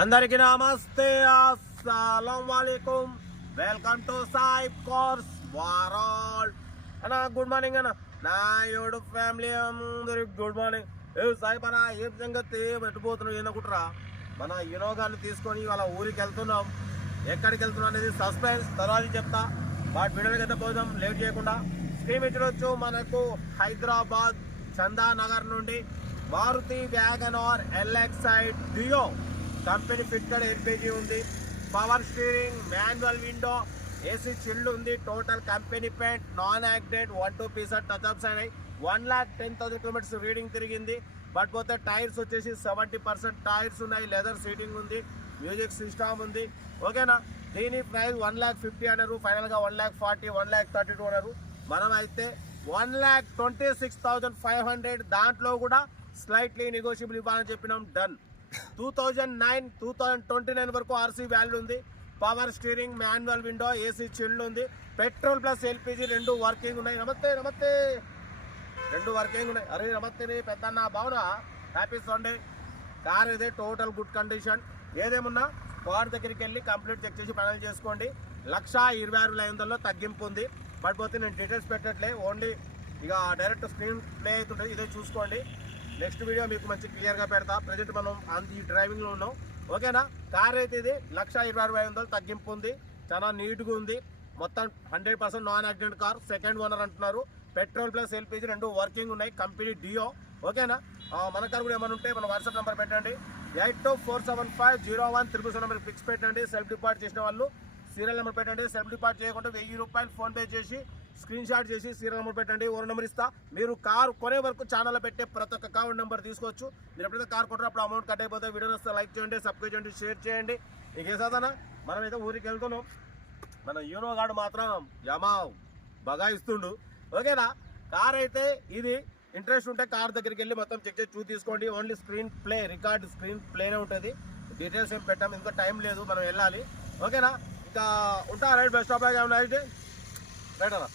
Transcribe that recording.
అందరికీ నమస్తే, అస్సలం వాలేకుమ్. Welcome to Sai cars world. అన్న గుడ్ మార్నింగ్ అన్న. నా యూడు ఫ్యామిలీ అందరికి గుడ్ మార్నింగ్. సాయి పన ఏ సంగతి పెట్టిపోతున్నాం ఏందనుకుంటారా? మన ఇనోగాన్ని తీసుకొని వాళ్ళ ఊరికి వెళ్తున్నాం. ఎక్కడికి వెళ్తున్నాం అనేది సస్పెన్స్, తర్వాత చెప్తా. వాటి వీడియోకి అయితే పోదాం లేట్ చేయకుండా. స్క్రీన్ ఇచ్చవచ్చు మనకు హైదరాబాద్ చందానగర్ నుండి Maruti wagon r LXi duo company fitted LPG ఉంది. Power steering, manual window, AC chilled ఉంది. Total company paint, non accident, 1-2 pieces touch ups అయినాయి. 1,10,000 కిలోమీటర్స్ రీడింగ్ తిరిగింది. బట్ పోతే టైర్స్ వచ్చేసి 70% టైర్స్ ఉన్నాయి. లెదర్ సీటింగ్ ఉంది, మ్యూజిక్ సిస్టమ్ ఉంది. ఓకేనా? దీని ప్రైస్ 1,50,000 అన్నారు. ఫైనల్గా 1,40,000, 1,32,000 అన్నారు. మనం అయితే 1,26,500. దాంట్లో కూడా స్లైట్లీ నెగోషియబుల్ ఇవ్వాలని చెప్పినాం. డన్. 2029 వరకు ఆర్సీ వాల్యూ ఉంది. Power steering, manual window, AC chilled ఉంది. పెట్రోల్ ప్లస్ ఎల్పిజి రెండు వర్కింగ్ ఉన్నాయి. నమస్తే నమస్తే, రెండు వర్కింగ్ ఉన్నాయి. అరే నమస్తే పెద్దన్న, బాగున్నా? Happy Sunday. కార్ ఇదే టోటల్ గుడ్ కండిషన్. ఏదేమున్నా కార్ దగ్గరికి వెళ్ళి కంప్లీట్ చెక్ చేసి ఫైనల్ చేసుకోండి. 1,26,500 తగ్గింపు ఉంది. బట్ పోతే నేను డీటెయిల్స్ పెట్టట్లే, ఓన్లీ ఇక డైరెక్ట్ స్క్రీన్ ప్లే అవుతుంటుంది. ఇదే చూసుకోండి. నెక్స్ట్ వీడియో మీకు మంచి క్లియర్గా పెడతా. ప్రజెంట్ మనం ఈ డ్రైవింగ్లో ఉన్నాం. ఓకేనా? కార్ అయితే ఇది 1,26,500 తగ్గింపు ఉంది. చాలా నీట్గా ఉంది. మొత్తం 100% non accident car. Second owner అంటున్నారు. పెట్రోల్ ప్లస్ ఎల్పిజి రెండు వర్కింగ్ ఉన్నాయి. కంపెనీ డియో. ఓకేనా? మన కార్ కూడా ఏమైనా ఉంటే మన వాట్సాప్ నెంబర్ పెట్టండి. 82475013 నెంబర్ ఫిక్స్ పెట్టండి. సెల్ఫ్ డిపార్ట్ చేసిన వాళ్ళు సీరియల్ నెంబర్ పెట్టండి. సెల్ఫ్ డిపార్ట్ చేయకుండా ₹1000 ఫోన్పే చేసి స్క్రీన్ షాట్ చేసి సీరియల్ నెంబర్ పెట్టండి. ఓనర్ నెంబర్ ఇస్తా. మీరు కారు కొనే వరకు ఛానల్లో పెట్టే ప్రతి ఒక్క కార్ నెంబర్ తీసుకోవచ్చు. మీరు ఎప్పుడైతే కార్ కొంటారో అప్పుడు అమౌంట్ కట్ అయిపోతే. వీడియో వస్తే లైక్ చేయండి, సబ్స్క్రైబ్ చేయండి, షేర్ చేయండి. ఇంకేసాదనా మనమైతే ఊరికి వెళ్తున్నాం. మన యూనో గాడు మాత్రం యమా బగాయిస్తుండు. ఓకేనా? కార్ అయితే ఇది ఇంట్రెస్ట్ ఉంటే కార్ దగ్గరికి వెళ్ళి మొత్తం చెక్ చేసి తీసుకోండి. Only screen play, record screen ప్లేనే ఉంటుంది. డీటెయిల్స్ ఏం పెట్టాం, ఇంకా టైం లేదు, మనం వెళ్ళాలి. ఓకేనా? ఇంకా ఉంటా. Right, best of luck. Right అన్న.